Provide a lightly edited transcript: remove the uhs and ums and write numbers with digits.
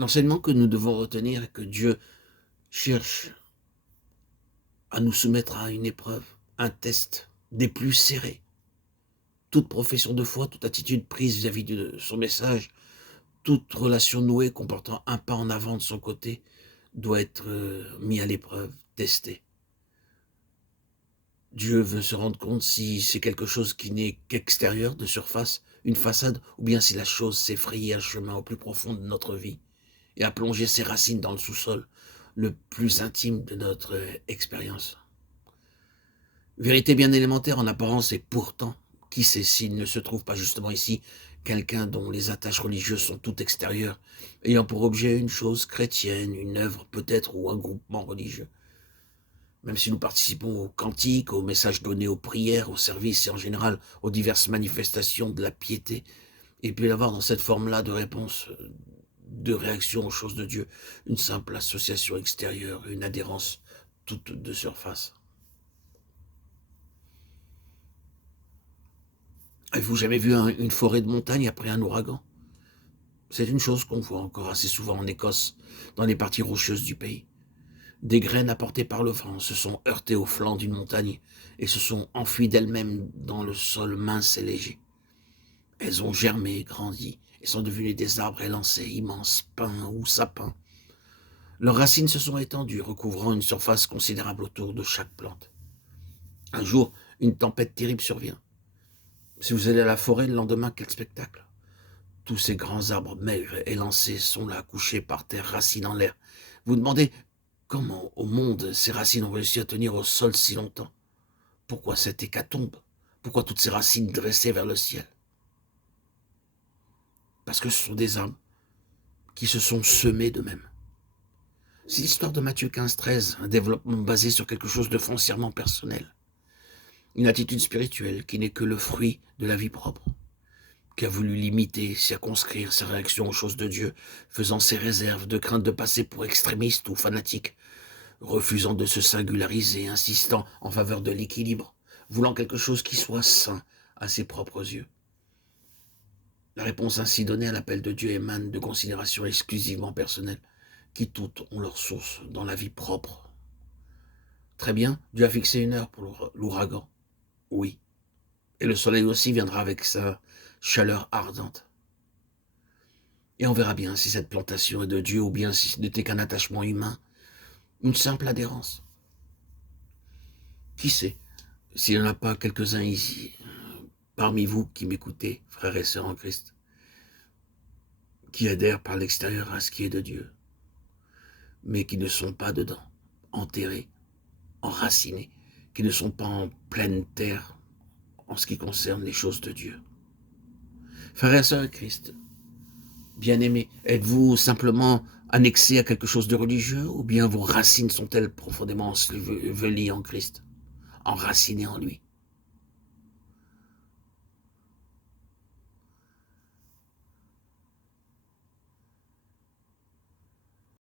L'enseignement que nous devons retenir est que Dieu cherche à nous soumettre à une épreuve, un test des plus serrés. Toute profession de foi, toute attitude prise vis-à-vis de son message, toute relation nouée comportant un pas en avant de son côté doit être mis à l'épreuve, testé. Dieu veut se rendre compte si c'est quelque chose qui n'est qu'extérieur, de surface, une façade, ou bien si la chose s'est frayée un chemin au plus profond de notre vie et a plongé ses racines dans le sous-sol le plus intime de notre expérience. Vérité bien élémentaire en apparence et pourtant, qui sait s'il ne se trouve pas justement ici quelqu'un dont les attaches religieuses sont toutes extérieures, ayant pour objet une chose chrétienne, une œuvre peut-être ou un groupement religieux. Même si nous participons aux cantiques, aux messages donnés aux prières, aux services et en général aux diverses manifestations de la piété, il peut y avoir dans cette forme-là de réponse, de réaction aux choses de Dieu, une simple association extérieure, une adhérence toute de surface. Avez-vous jamais vu une forêt de montagne après un ouragan? C'est une chose qu'on voit encore assez souvent en Écosse, dans les parties rocheuses du pays. Des graines apportées par le vent se sont heurtées au flanc d'une montagne et se sont enfuies d'elles-mêmes dans le sol mince et léger. Elles ont germé, grandi et sont devenues des arbres élancés, immenses, pins ou sapins. Leurs racines se sont étendues, recouvrant une surface considérable autour de chaque plante. Un jour, une tempête terrible survient. Si vous allez à la forêt le lendemain, quel spectacle! Tous ces grands arbres maigres, élancés, sont là, couchés par terre, racines en l'air. Vous demandez comment, au monde, ces racines ont réussi à tenir au sol si longtemps? Pourquoi cette hécatombe? Pourquoi toutes ces racines dressées vers le ciel? Parce que ce sont des arbres qui se sont semés d'eux-mêmes. C'est l'histoire de Matthieu 15-13, un développement basé sur quelque chose de foncièrement personnel. Une attitude spirituelle qui n'est que le fruit de la vie propre, qui a voulu limiter, circonscrire ses réactions aux choses de Dieu, faisant ses réserves de crainte de passer pour extrémiste ou fanatique, refusant de se singulariser, insistant en faveur de l'équilibre, voulant quelque chose qui soit sain à ses propres yeux. La réponse ainsi donnée à l'appel de Dieu émane de considérations exclusivement personnelles, qui toutes ont leur source dans la vie propre. Très bien, Dieu a fixé une heure pour l'ouragan. Oui. Et le soleil aussi viendra avec sa chaleur ardente. Et on verra bien si cette plantation est de Dieu ou bien si ce n'était qu'un attachement humain, une simple adhérence. Qui sait s'il n'y en a pas quelques-uns ici, parmi vous qui m'écoutez, frères et sœurs en Christ, qui adhèrent par l'extérieur à ce qui est de Dieu, mais qui ne sont pas dedans, enterrés, enracinés, qui ne sont pas en pleine terre en ce qui concerne les choses de Dieu. Frères et sœurs en Christ, bien-aimés, êtes-vous simplement annexés à quelque chose de religieux ou bien vos racines sont-elles profondément ensevelies en Christ, enracinées en lui?